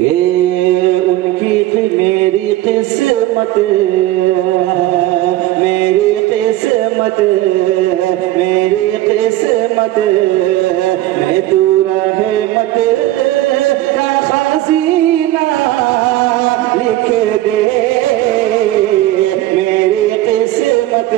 ये उनकी मेरी किस्मत, मेरी किस्मत, मेरी किस्मत में तू रहमत का खजीना लिख दे, मेरी किस्मत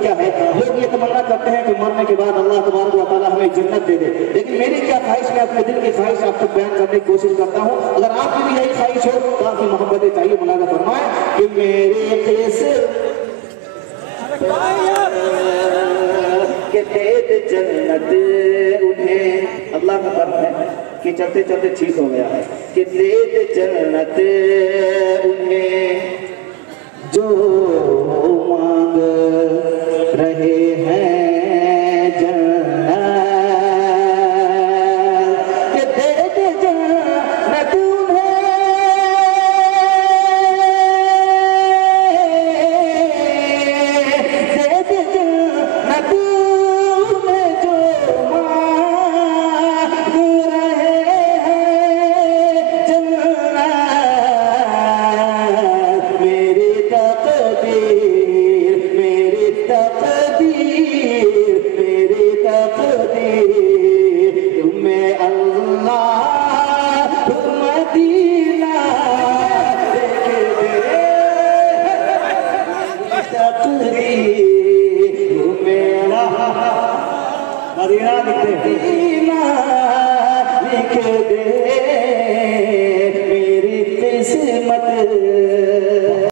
क्या है। लोग ये तमन्ना करते हैं कि मरने के बाद अल्लाह तबारक व तआला हमें जन्नत दे दे, लेकिन मेरी क्या ख्वाहिश, मैं अपने दिल की ख्वाहिश आपको बयान करने की कोशिश करता हूँ। अगर आपकी भी यही ख्वाहिश हो तो आपकी मोहब्बतें चाहिए, मुलाज़ा फरमाएं कि मेरे के तेज जन्नत उन्हें, अल्लाह का कर्म है कि चलते चलते ठीक हो गया है कि तेज जन्नत उन्हें जो मांग